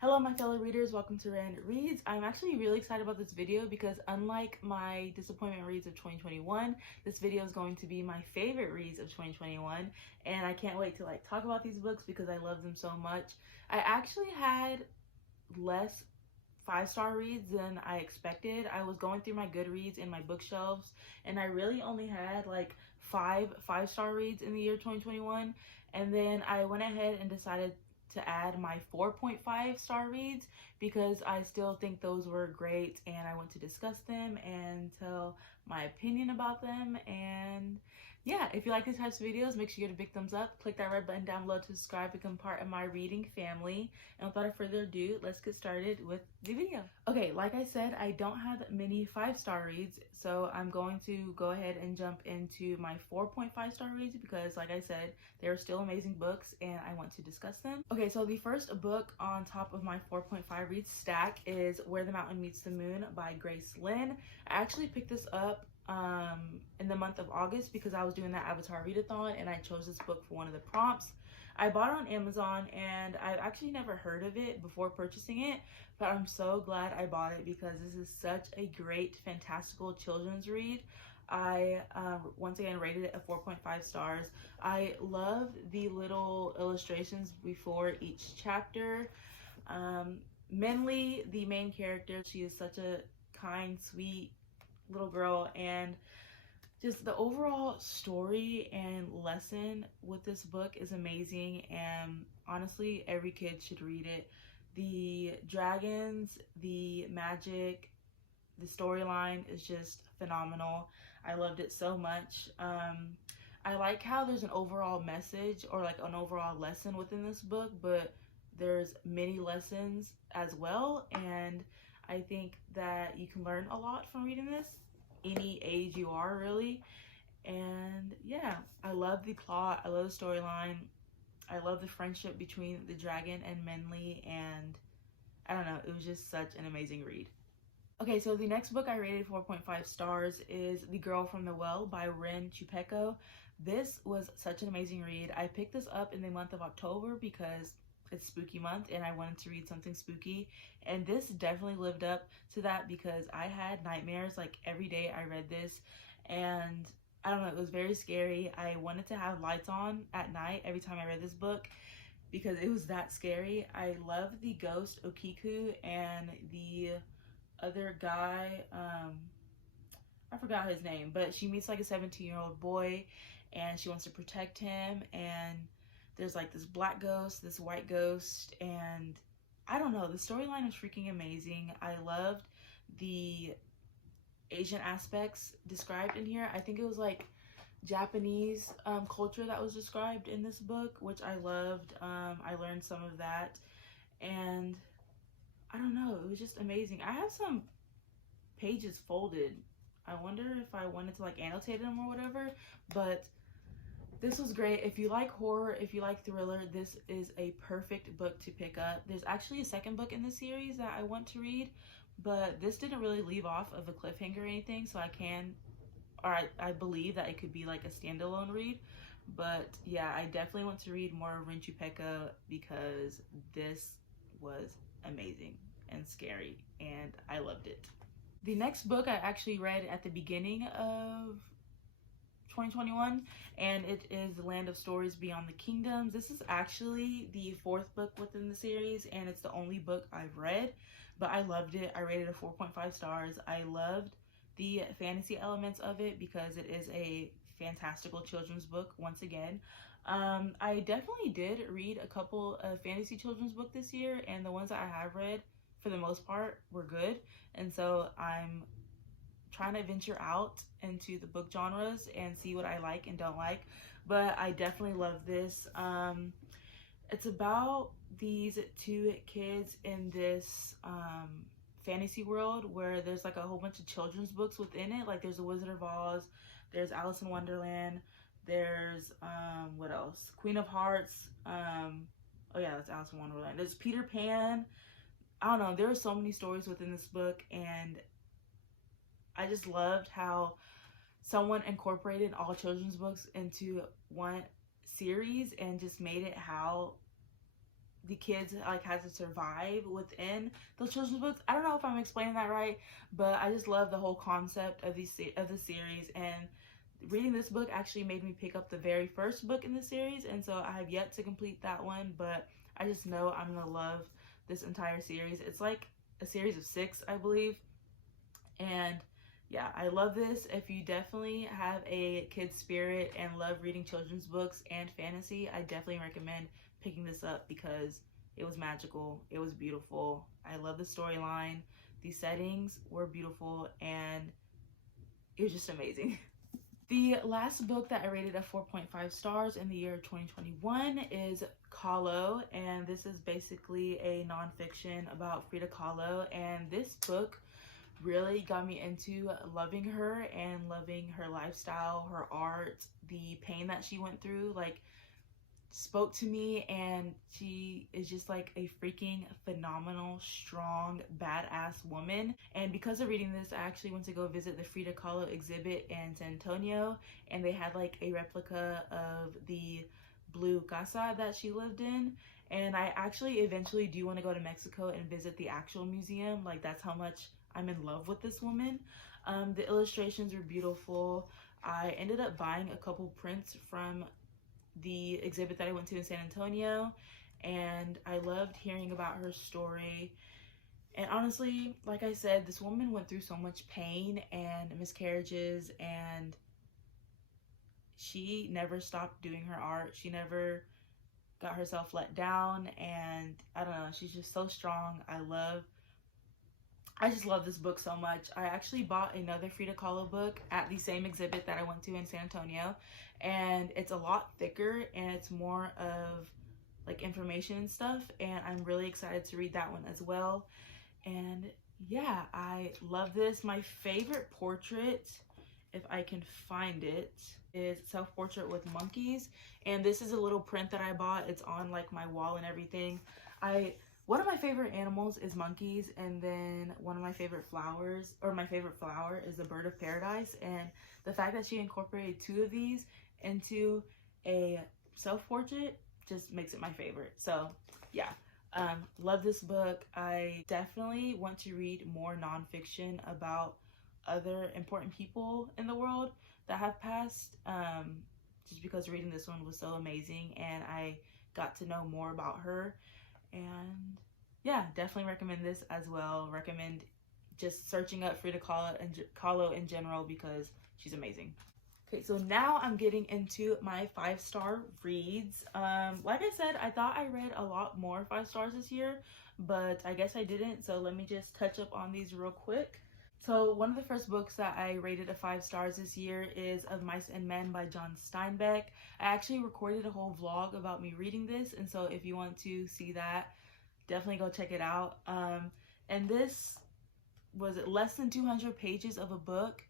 Hello my fellow readers, welcome to Rand Reads. I'm actually really excited about this video because unlike my disappointment reads of 2021, this video is going to be my favorite reads of 2021, and I can't wait to talk about these books because I love them so much. I actually had less 5-star reads than I expected. I was going through my Goodreads and my bookshelves, and I really only had like 5-star reads in the year 2021, and then I went ahead and decided to add my 4.5-star reads because I still think those were great, and I want to discuss them and tell my opinion about them. And yeah, if you like these types of videos, make sure you give it a big thumbs up. Click that red button down below to subscribe, become part of my reading family. And without further ado, let's get started with the video. Okay, like I said, I don't have many 5-star reads, so I'm going to go ahead and jump into my 4.5-star reads because, like I said, they're still amazing books and I want to discuss them. Okay, so the first book on top of my 4.5 reads stack is Where the Mountain Meets the Moon by Grace Lin. I actually picked this up in the month of August because I was doing that Avatar readathon and I chose this book for one of the prompts. I bought it on Amazon and I've actually never heard of it before purchasing it, but I'm so glad I bought it because this is such a great fantastical children's read. I once again rated it a 4.5 stars. I love the little illustrations before each chapter. Minli, the main character, she is such a kind, sweet little girl, and just the overall story and lesson with this book is amazing, and honestly every kid should read it. The dragons, the magic, the storyline is just phenomenal. I loved it so much. I like how there's an overall message or like an overall lesson within this book, but there's many lessons as well, and I think that you can learn a lot from reading this, any age you are really. And yeah, I love the plot, I love the storyline, I love the friendship between the dragon and Minli, and I don't know, it was just such an amazing read. Okay, so the next book I rated 4.5 stars is The Girl from the Well by Rin Chupeco. This was such an amazing read. I picked this up in the month of October because it's spooky month and I wanted to read something spooky, and this definitely lived up to that because I had nightmares like every day I read this, and I don't know, it was very scary. I wanted to have lights on at night every time I read this book because it was that scary. I love the ghost Okiku and the other guy, I forgot his name, but she meets like a 17-year-old boy and she wants to protect him, and there's like this black ghost, this white ghost, and I don't know, the storyline is freaking amazing. I loved the Asian aspects described in here. I think it was like Japanese culture that was described in this book, which I loved. I learned some of that, and I don't know, it was just amazing. I have some pages folded. I wonder if I wanted to like annotate them or whatever, but this was great. If you like horror, if you like thriller, this is a perfect book to pick up. There's actually a second book in the series that I want to read, but this didn't really leave off of a cliffhanger or anything, so I believe that it could be like a standalone read. But yeah, I definitely want to read more Rin Chupeco because this was amazing and scary and I loved it. The next book I actually read at the beginning of 2021, and it is The Land of Stories Beyond the Kingdoms. This is actually the 4th book within the series, and it's the only book I've read, but I loved it. I rated it 4.5 stars. I loved the fantasy elements of it because it is a fantastical children's book once again. I definitely did read a couple of fantasy children's books this year, and the ones that I have read for the most part were good, and so I'm trying to venture out into the book genres and see what I like and don't like, but I definitely love this. It's about these two kids in this fantasy world where there's like a whole bunch of children's books within it. Like there's The Wizard of Oz, there's Alice in Wonderland, there's what else? Queen of Hearts. Oh yeah, that's Alice in Wonderland. There's Peter Pan. I don't know, there are so many stories within this book, and I just loved how someone incorporated all children's books into one series and just made it how the kids like had to survive within those children's books. I don't know if I'm explaining that right, but I just love the whole concept of the series, and reading this book actually made me pick up the very first book in the series, and so I have yet to complete that one, but I just know I'm gonna love this entire series. It's like a series of 6, I believe, and yeah, I love this. If you definitely have a kid spirit and love reading children's books and fantasy, I definitely recommend picking this up because it was magical, it was beautiful. I love the storyline, the settings were beautiful, and it was just amazing. The last book that I rated a 4.5 stars in the year 2021 is Kahlo, and this is basically a nonfiction about Frida Kahlo, and this book really got me into loving her and loving her lifestyle, her art, the pain that she went through, like, spoke to me, and she is just like a freaking phenomenal, strong, badass woman. And because of reading this, I actually went to go visit the Frida Kahlo exhibit in San Antonio, and they had like a replica of the blue casa that she lived in. And I actually eventually do want to go to Mexico and visit the actual museum. Like, that's how much I'm in love with this woman. The illustrations were beautiful. I ended up buying a couple prints from the exhibit that I went to in San Antonio, and I loved hearing about her story. And honestly, like I said, this woman went through so much pain and miscarriages, and she never stopped doing her art. She never got herself let down, and I don't know, she's just so strong. I just love this book so much. I actually bought another Frida Kahlo book at the same exhibit that I went to in San Antonio, and it's a lot thicker and it's more of like information and stuff, and I'm really excited to read that one as well. And yeah, I love this. My favorite portrait, if I can find it, is Self-Portrait with Monkeys, and this is a little print that I bought. It's on like my wall and everything. One of my favorite animals is monkeys, and then one of my favorite flowers, or my favorite flower, is the bird of paradise. And the fact that she incorporated 2 of these into a self-portrait just makes it my favorite. So yeah, love this book. I definitely want to read more nonfiction about other important people in the world that have passed, just because reading this one was so amazing and I got to know more about her. And yeah, definitely recommend this as well. Recommend just searching up Frida Kahlo in general because she's amazing. Okay, so now I'm getting into my 5-star reads. Like I said, I thought I read a lot more 5 stars this year, but I guess I didn't. So let me just touch up on these real quick. So one of the first books that I rated a 5 stars this year is Of Mice and Men by John Steinbeck. I actually recorded a whole vlog about me reading this, and so if you want to see that, definitely go check it out. And this was less than 200 pages of a book.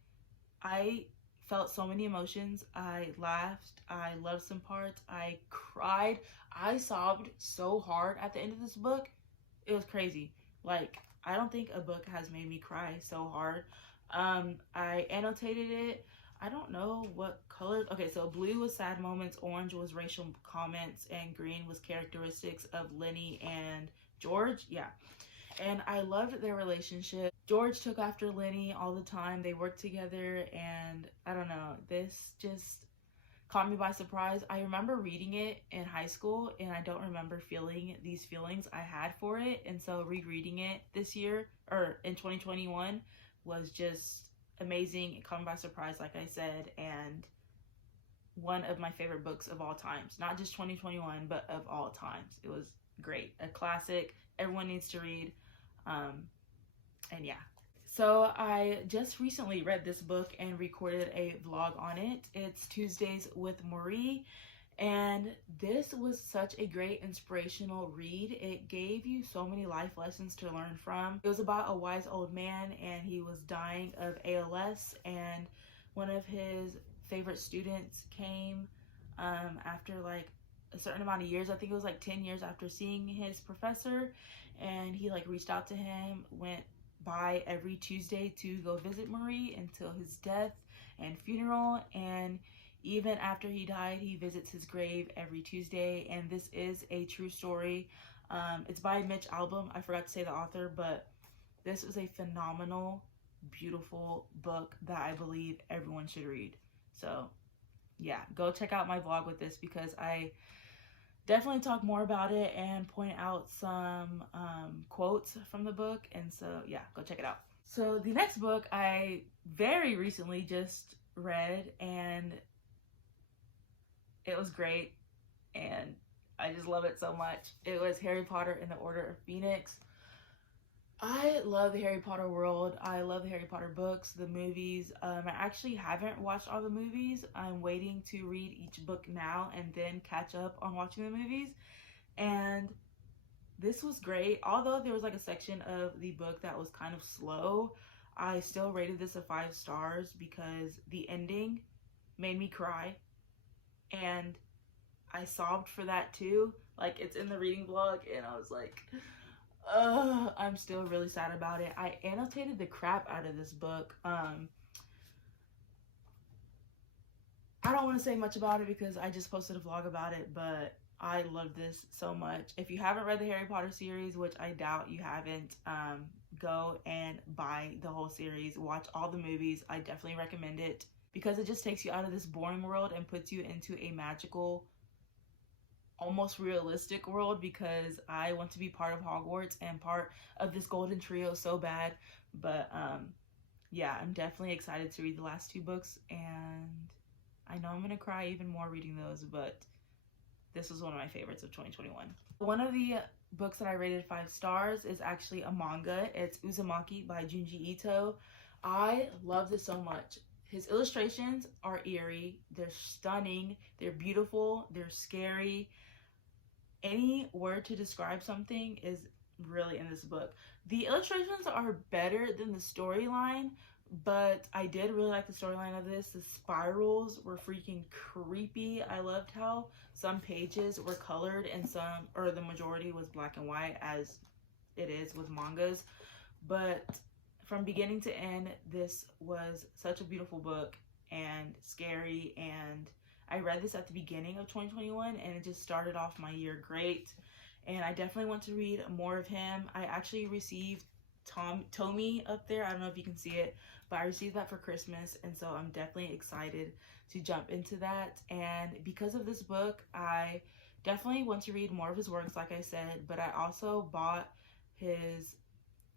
I felt so many emotions. I laughed, I loved some parts, I cried, I sobbed so hard at the end of this book. It was crazy. Like, I don't think a book has made me cry so hard. I annotated it. I don't know what colors. Okay, so blue was sad moments, orange was racial comments, and green was characteristics of Lenny and George. Yeah. And I loved their relationship. George took after Lenny all the time. They worked together, and I don't know, this just caught me by surprise. I remember reading it in high school, and I don't remember feeling these feelings I had for it. And so rereading it this year, or in 2021, was just amazing. It caught me by surprise, like I said, and one of my favorite books of all times. Not just 2021, but of all times. It was great. A classic. Everyone needs to read. And yeah. So I just recently read this book and recorded a vlog on it. It's Tuesdays with Marie, and this was such a great inspirational read. It gave you so many life lessons to learn from. It was about a wise old man, and he was dying of ALS, and one of his favorite students came after like a certain amount of years. I think it was like 10 years after seeing his professor, and he like reached out to him, went by every Tuesday to go visit Marie until his death and funeral, and even after he died, he visits his grave every Tuesday. And this is a true story. It's by Mitch Albom. I forgot to say the author, but this is a phenomenal, beautiful book that I believe everyone should read. So yeah, go check out my vlog with this because I definitely talk more about it and point out some quotes from the book. And so yeah, go check it out. So the next book I very recently just read, and it was great, and I just love it so much. It was Harry Potter and the Order of Phoenix. I love the Harry Potter world. I love the Harry Potter books, the movies. I actually haven't watched all the movies. I'm waiting to read each book now and then catch up on watching the movies. And this was great. Although there was like a section of the book that was kind of slow, I still rated this a 5 stars because the ending made me cry. And I sobbed for that too. Like, it's in the reading vlog, and I was like, I'm still really sad about it. I annotated the crap out of this book. I don't want to say much about it because I just posted a vlog about it, but I love this so much. If you haven't read the Harry Potter series, which I doubt you haven't, go and buy the whole series. Watch all the movies. I definitely recommend it because it just takes you out of this boring world and puts you into a magical, almost realistic world, because I want to be part of Hogwarts and part of this golden trio so bad. But yeah, I'm definitely excited to read the last 2 books, and I know I'm gonna cry even more reading those, but this was one of my favorites of 2021. One of the books that I rated 5 stars is actually a manga. It's Uzumaki by Junji Ito. I love this so much. His illustrations are eerie, they're stunning, they're beautiful, they're scary. Any word to describe something is really in this book. The illustrations are better than the storyline, but I did really like the storyline of this. The spirals were freaking creepy. I loved how some pages were colored and some, or the majority was black and white, as it is with mangas. But from beginning to end, this was such a beautiful book and scary, and I read this at the beginning of 2021 and it just started off my year great, and I definitely want to read more of him. I actually received Tommy up there. I don't know if you can see it, but I received that for Christmas, and so I'm definitely excited to jump into that. And because of this book, I definitely want to read more of his works, like I said, but I also bought his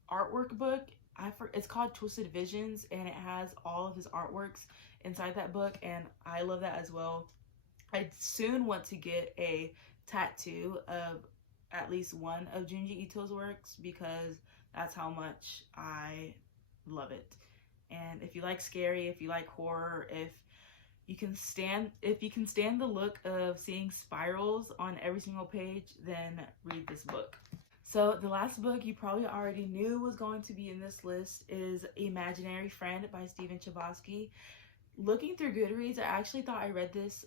artwork book. It's called Twisted Visions, and it has all of his artworks inside that book, and I love that as well. I soon want to get a tattoo of at least one of Junji Ito's works because that's how much I love it. And if you like scary, if you like horror, if you can stand the look of seeing spirals on every single page, then read this book. So the last book you probably already knew was going to be in this list is Imaginary Friend by Stephen Chbosky. Looking through Goodreads, I actually thought I read this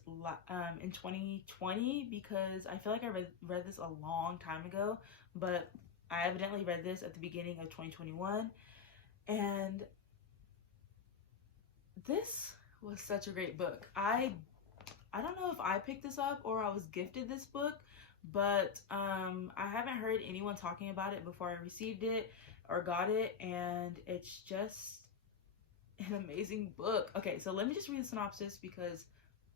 in 2020 because I feel like I read this a long time ago, but I evidently read this at the beginning of 2021, and this was such a great book. I don't know if I picked this up or I was gifted this book, but I haven't heard anyone talking about it before I received it or got it, and it's just an amazing book. Okay, so let me just read the synopsis because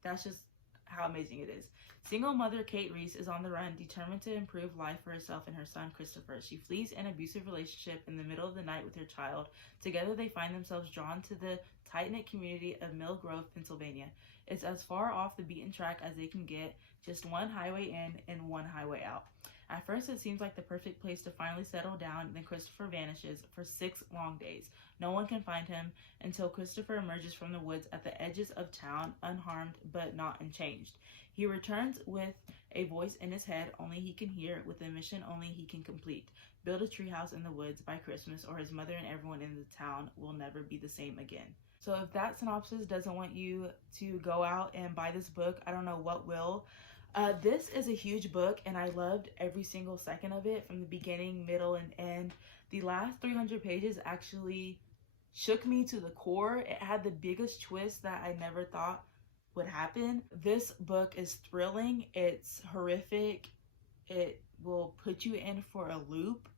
that's just how amazing it is. Single mother Kate Reese is on the run, determined to improve life for herself and her son Christopher. She flees an abusive relationship in the middle of the night with her child. Together they find themselves drawn to the tight-knit community of Mill Grove, Pennsylvania. It's as far off the beaten track as they can get, just one highway in and one highway out. At first it seems like the perfect place to finally settle down, then Christopher vanishes for 6 long days. No one can find him until Christopher emerges from the woods at the edges of town, unharmed but not unchanged. He returns with a voice in his head only he can hear, with a mission only he can complete. Build a treehouse in the woods by Christmas, or his mother and everyone in the town will never be the same again. So if that synopsis doesn't want you to go out and buy this book, I don't know what will. This is a huge book, and I loved every single second of it, from the beginning, middle, and end. The last 300 pages actually shook me to the core. It had the biggest twist that I never thought would happen. This book is thrilling. It's horrific. It will put you in for a loop.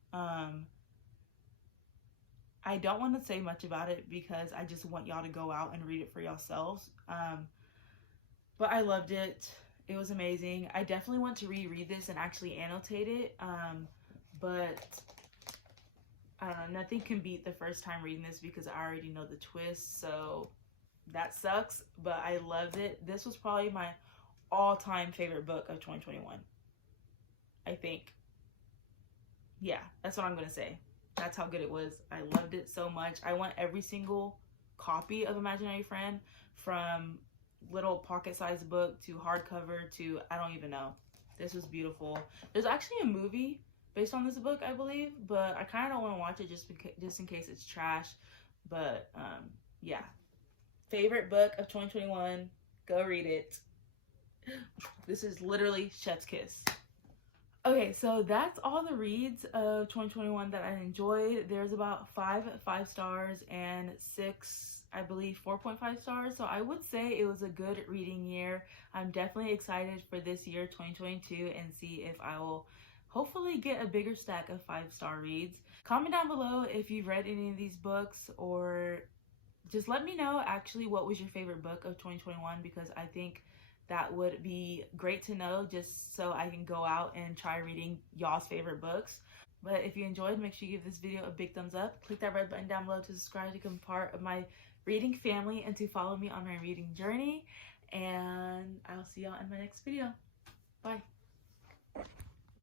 I don't want to say much about it because I just want y'all to go out and read it for yourselves. But I loved it. It was amazing. I definitely want to reread this and actually annotate it. But I don't know, nothing can beat the first time reading this because I already know the twist. So that sucks, but I loved it. This was probably my all-time favorite book of 2021. I think. Yeah, that's what I'm going to say. That's how good it was. I loved it so much. I want every single copy of Imaginary Friend, from little pocket-sized book to hardcover to I don't even know. This was beautiful. There's actually a movie based on this book, I believe, but I kind of don't want to watch it just in case it's trash. But yeah, favorite book of 2021. Go read it. This is literally chef's kiss. Okay, so that's all the reads of 2021 that I enjoyed. There's about 5 5-stars and 6, I believe, 4.5 stars. So I would say it was a good reading year. I'm definitely excited for this year, 2022, and see if I will hopefully get a bigger stack of 5-star reads. Comment down below if you've read any of these books, or just let me know actually what was your favorite book of 2021, because I think that would be great to know, just so I can go out and try reading y'all's favorite books. But if you enjoyed, make sure you give this video a big thumbs up. Click that red button down below to subscribe to become part of my reading family and to follow me on my reading journey. And I'll see y'all in my next video. Bye.